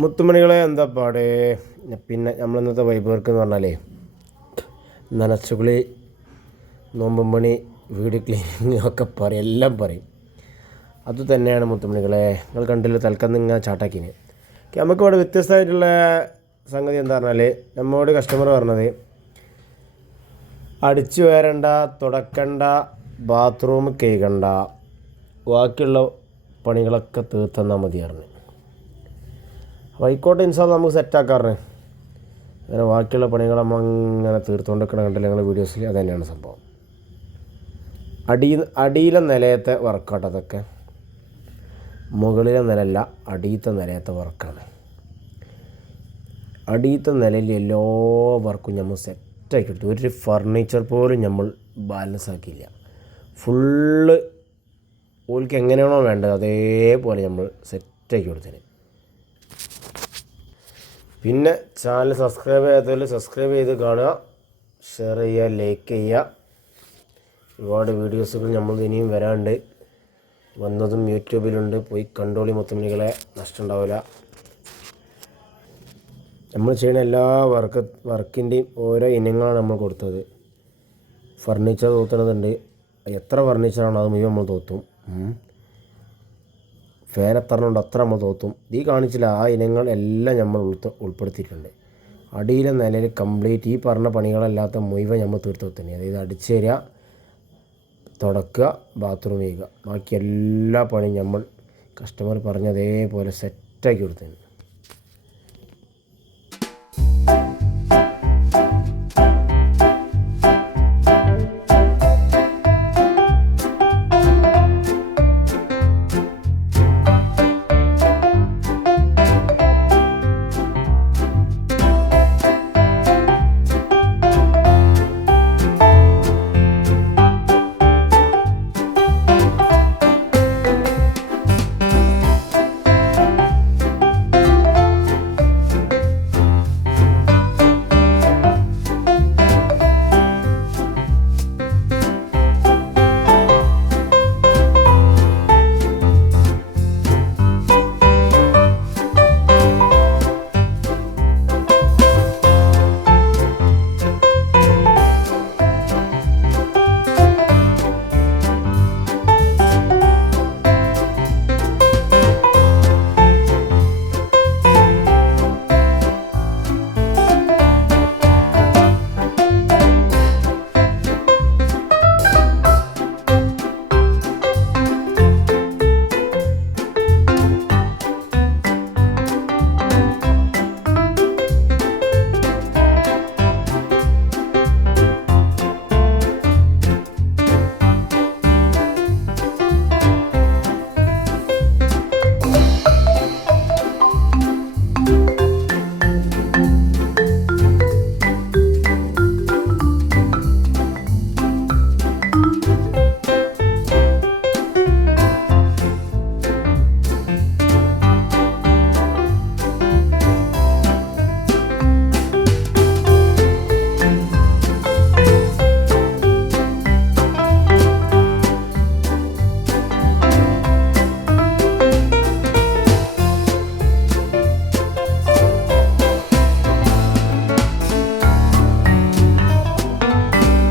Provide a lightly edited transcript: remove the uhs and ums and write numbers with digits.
മുത്തുമണികളെ എന്താ പാട്. പിന്നെ നമ്മളിന്നത്തെ വൈബ് വർക്ക് എന്ന് പറഞ്ഞാലേ നനച്ചുകുളി, നോമ്പും പണി, വീട് ക്ലീനിങ് ഒക്കെ പറയും, എല്ലാം പറയും. അതുതന്നെയാണ് മുത്തുമണികളെ. നിങ്ങൾ കണ്ടില്ല തൽക്കാലം ഇങ്ങനെ ചാട്ടാക്കിന്. നമുക്കിവിടെ വ്യത്യസ്തമായിട്ടുള്ള സംഗതി എന്താ പറഞ്ഞാൽ, നമ്മോട് കസ്റ്റമർ പറഞ്ഞത് അടിച്ചു വാരണ്ട, തുടക്കണ്ട, ബാത്റൂം കഴുകണ്ട, ബാക്കിയുള്ള പണികളൊക്കെ തീർത്തന്നാൽ മതിയായിരുന്നു. ആയിക്കോട്ടെ, ഇൻഷാല്ലാ നമുക്ക് സെറ്റാക്കാറുണ്ട്. അങ്ങനെ ബാക്കിയുള്ള പണികൾ നമ്മളിങ്ങനെ തീർത്തുകൊണ്ടിരിക്കണം. കണ്ടില്ല ഞങ്ങൾ വീഡിയോസിൽ, അത് തന്നെയാണ് സംഭവം. അടിയിലെ നിലയത്തെ വർക്കാട്ടോ അതൊക്കെ. മുകളിലെ നിലയല്ല, അടിയത്തെ നിലയത്തെ വർക്കാണ്. അടിയത്തെ നിലയിൽ എല്ലാ വർക്കും നമ്മൾ സെറ്റാക്കി എടുത്തു. ഒരു ഫർണിച്ചർ പോലും നമ്മൾ ബാലൻസ് ആക്കിയില്ല. ഫുള്ള് ഓൾക്ക് എങ്ങനെയാണോ വേണ്ടത് അതേപോലെ നമ്മൾ സെറ്റാക്കി കൊടുത്തതിന്. പിന്നെ ചാനൽ സബ്സ്ക്രൈബ് ചെയ്യാത്തവർ സബ്സ്ക്രൈബ് ചെയ്ത് കാണുക, ഷെയർ ചെയ്യുക, ലൈക്ക് ചെയ്യുക. ഒരുപാട് വീഡിയോസുകൾ നമ്മൾ ഇനിയും വരാണ്ട്. വന്നതും യൂട്യൂബിലുണ്ട്, പോയി കണ്ടോളി മുത്തുമണികളെ, നഷ്ടം ഉണ്ടാവില്ല. നമ്മൾ ചെയ്യുന്ന എല്ലാ വർക്കിൻ്റെയും ഓരോ ഇനങ്ങളാണ് നമ്മൾ കൊടുത്തത്. ഫർണിച്ചർ തൂത്തുന്നതുണ്ട്, എത്ര ഫർണിച്ചറാണോ അത് മുഴുവൻ നമ്മൾ തൂത്തും. ഫാൻ എത്ര ഉണ്ട് അത്ര നമ്മൾ തോത്തും. ഈ കാണിച്ചില്ല ആ ഇനങ്ങൾ എല്ലാം നമ്മൾ ഉൾപ്പെടുത്തിയിട്ടുണ്ട്. അടിയിലെ നിലയിൽ കംപ്ലീറ്റ് ഈ പറഞ്ഞ പണികളല്ലാത്ത മുഴുവൻ നമ്മൾ തീർത്ത് വെത്തന്നെ. അതായത് അടിച്ചു തരിക, തുടക്കുക, ബാത്റൂം ചെയ്യുക, ബാക്കി എല്ലാ പണിയും നമ്മൾ കസ്റ്റമർ പറഞ്ഞ അതേപോലെ സെറ്റാക്കി കൊടുത്തത്.